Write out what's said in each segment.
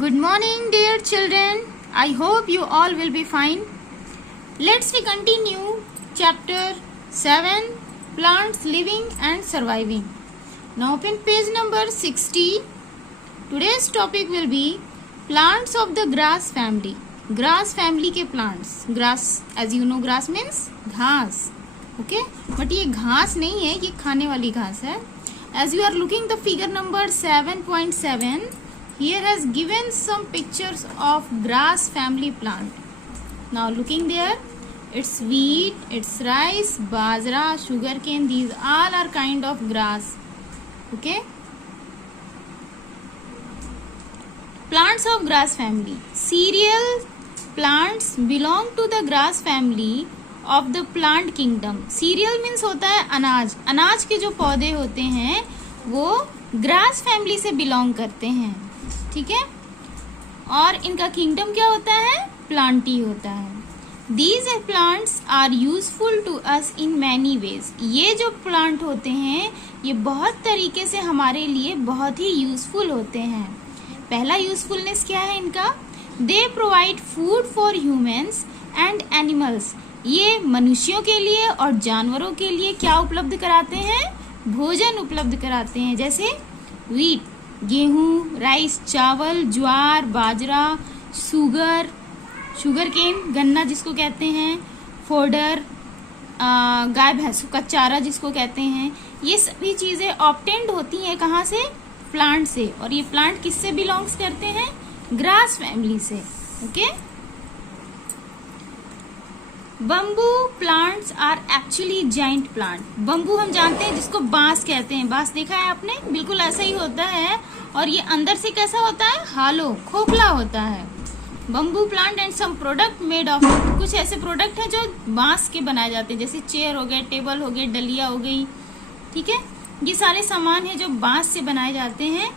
Good morning, dear children. I hope you all will be fine. Let's we continue chapter 7, Plants Living and Surviving. Now open page number 60. Today's topic will be plants of the grass family. Grass family के plants. Grass, as you know, grass means घास. Okay? But ये घास नहीं है, ये खाने वाली घास है. As you are looking the figure number 7.7, here has given some pictures of grass family plant. Now looking there, it's wheat, it's rice, bajra, sugarcane. These all are kind of grass. Okay. Plants of grass family. Cereal plants belong to the grass family of the plant kingdom. Cereal means होता है अनाज. अनाज के जो पौधे होते हैं वो ग्रास फैमिली से बिलोंग करते हैं. ठीक है. और इनका किंगडम क्या होता है? प्लांटी होता है. These plants are useful to us in many ways. ये जो प्लांट होते हैं ये बहुत तरीके से हमारे लिए बहुत ही यूजफुल होते हैं. पहला यूजफुलनेस क्या है इनका? They provide food for humans and animals. ये मनुष्यों के लिए और जानवरों के लिए क्या उपलब्ध कराते हैं? भोजन उपलब्ध कराते हैं. जैसे व्हीट, गेहूं, राइस, चावल, ज्वार, बाजरा, शुगर केन, गन्ना जिसको कहते हैं, फोडर, गाय भैंसों का चारा जिसको कहते हैं. ये सभी चीजें ऑब्टेन्ड होती हैं कहाँ से? प्लांट से. और ये प्लांट किससे बिलोंग्स करते हैं? ग्रास फैमिली से. Okay. Bamboo plants are actually giant plant. Bamboo हम जानते हैं जिसको बांस कहते हैं. बांस देखा है आपने? बिल्कुल ऐसा ही होता है. और ये अंदर से कैसा होता है? हालो, खोखला होता है. Bamboo plant and some product made of. कुछ ऐसे प्रोडक्ट हैं जो बांस के बनाए जाते हैं. जैसे चेयर हो गए, टेबल हो गए, डलिया हो गई. ठीक है. ये सारे सामान है जो बांस से बनाए जाते हैं.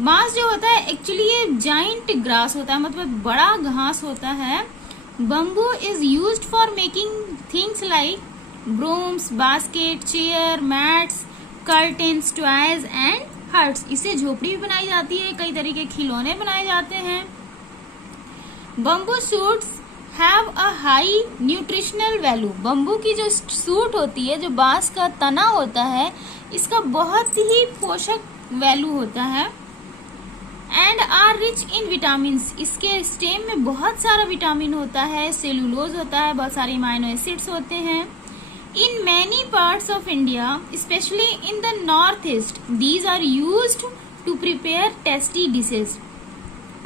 बांस जो होता है एक्चुअली ये जाइंट ग्रास होता है, मतलब बड़ा घास होता है. Bamboo is used for making things like brooms, basket, chair, mats, curtains, toys and huts. इससे झोपड़ी भी बनाई जाती है, कई तरह के खिलौने बनाए जाते हैं. Bamboo shoots have a high nutritional value. Bamboo की जो सूट होती है, जो बांस का तना होता है, इसका बहुत ही पोषक वैल्यू होता है. And are rich in vitamins. इसके स्टेम में बहुत सारा विटामिन होता है, सेलुलोज होता है, बहुत सारे अमाइनो एसिड्स होते हैं. In many parts of India, specially in the north east, these are used to prepare tasty dishes.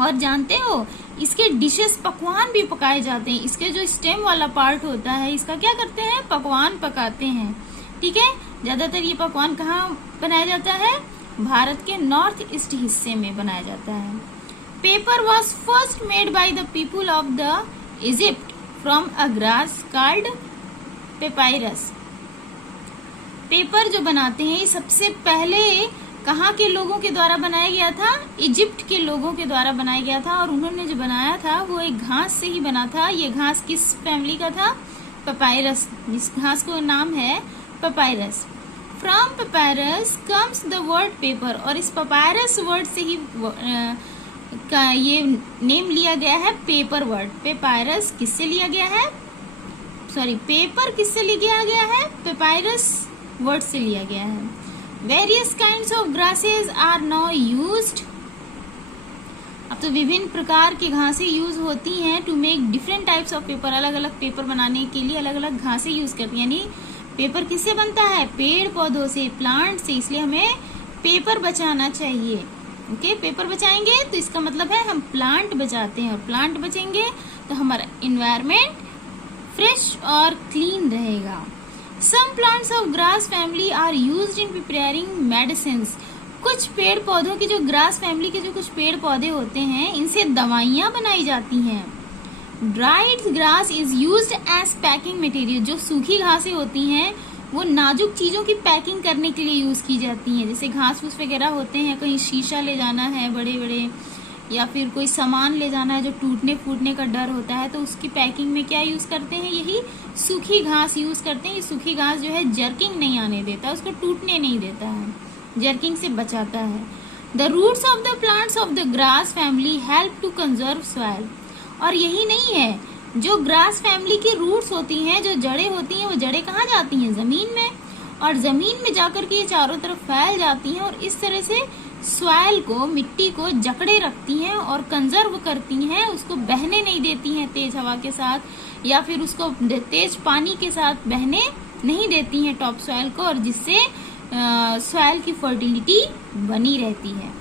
और जानते हो इसके डिशेस, पकवान भी पकाए जाते हैं. इसके जो स्टेम वाला पार्ट होता है इसका क्या करते हैं? पकवान पकाते हैं. ठीक है. ज्यादातर ये पकवान कहाँ बनाया जाता है? भारत के नॉर्थ ईस्ट हिस्से में बनाया जाता है. Paper was first made by the people of the Egypt from a grass called papyrus. Paper जो बनाते हैं ये सबसे पहले कहाँ के लोगों के द्वारा बनाया गया था? इजिप्ट के लोगों के द्वारा बनाया गया था. और उन्होंने जो बनाया था वो एक घास से ही बना था. ये घास किस फैमिली का था? पेपायरस. जिस घास को नाम है papyrus. From papyrus comes the word paper. और इस पेपायरस वर्ड से ही का ये नेम लिया गया है पेपर वर्ड. पेपायरस किससे लिया गया है? पेपर किससे लिया गया है? पेपायरस वर्ड से लिया गया है. Various kinds of grasses are now used. अब तो विभिन्न प्रकार की घासें यूज होती हैं to make different types of paper. अलग अलग पेपर बनाने के लिए अलग अलग घासें यूज करती हैं. यानी पेपर किससे बनता है? पेड़ पौधों से, प्लांट से. इसलिए हमें पेपर बचाना चाहिए. ओके. पेपर बचाएंगे तो इसका मतलब है हम प्लांट बचाते हैं. और प्लांट बचेंगे तो हमारा इन्वायरमेंट फ्रेश और क्लीन रहेगा. Some plants of grass family are used in preparing medicines. कुछ पेड़ पौधों की जो ग्रास फैमिली के जो कुछ पेड़ पौधे होते हैं इनसे दवाइयाँ बनाई जाती हैं. Dried grass is used as packing material. जो सूखी घासें होती हैं वो नाजुक चीजों की पैकिंग करने के लिए यूज की जाती हैं. जैसे घास फूस वगैरह होते हैं, कहीं शीशा ले जाना है बड़े बड़े, या फिर कोई सामान ले जाना है जो टूटने फूटने का डर होता है, तो उसकी पैकिंग में क्या यूज करते हैं? यही सूखी घास यूज करते हैं. ये सूखी घास जो है जर्किंग नहीं आने देता, उसको टूटने नहीं देता है, जर्किंग से बचाता है. The roots of the plants of the grass family help to conserve soil. और यही नहीं है, जो ग्रास फैमिली की रूट्स होती हैं, जो जड़ें होती हैं, वो जड़ें कहाँ जाती हैं? जमीन में, और जमीन में जाकर के ये चारों तरफ फैल जाती हैं और इस तरह से सॉइल को, मिट्टी को जकड़े रखती हैं और कंजर्व करती हैं, उसको बहने नहीं देती हैं तेज हवा के साथ, या फिर उसको तेज पानी के साथ बहने नहीं देती हैं टॉप सॉइल को, और जिससे सॉइल की फर्टिलिटी बनी रहती है।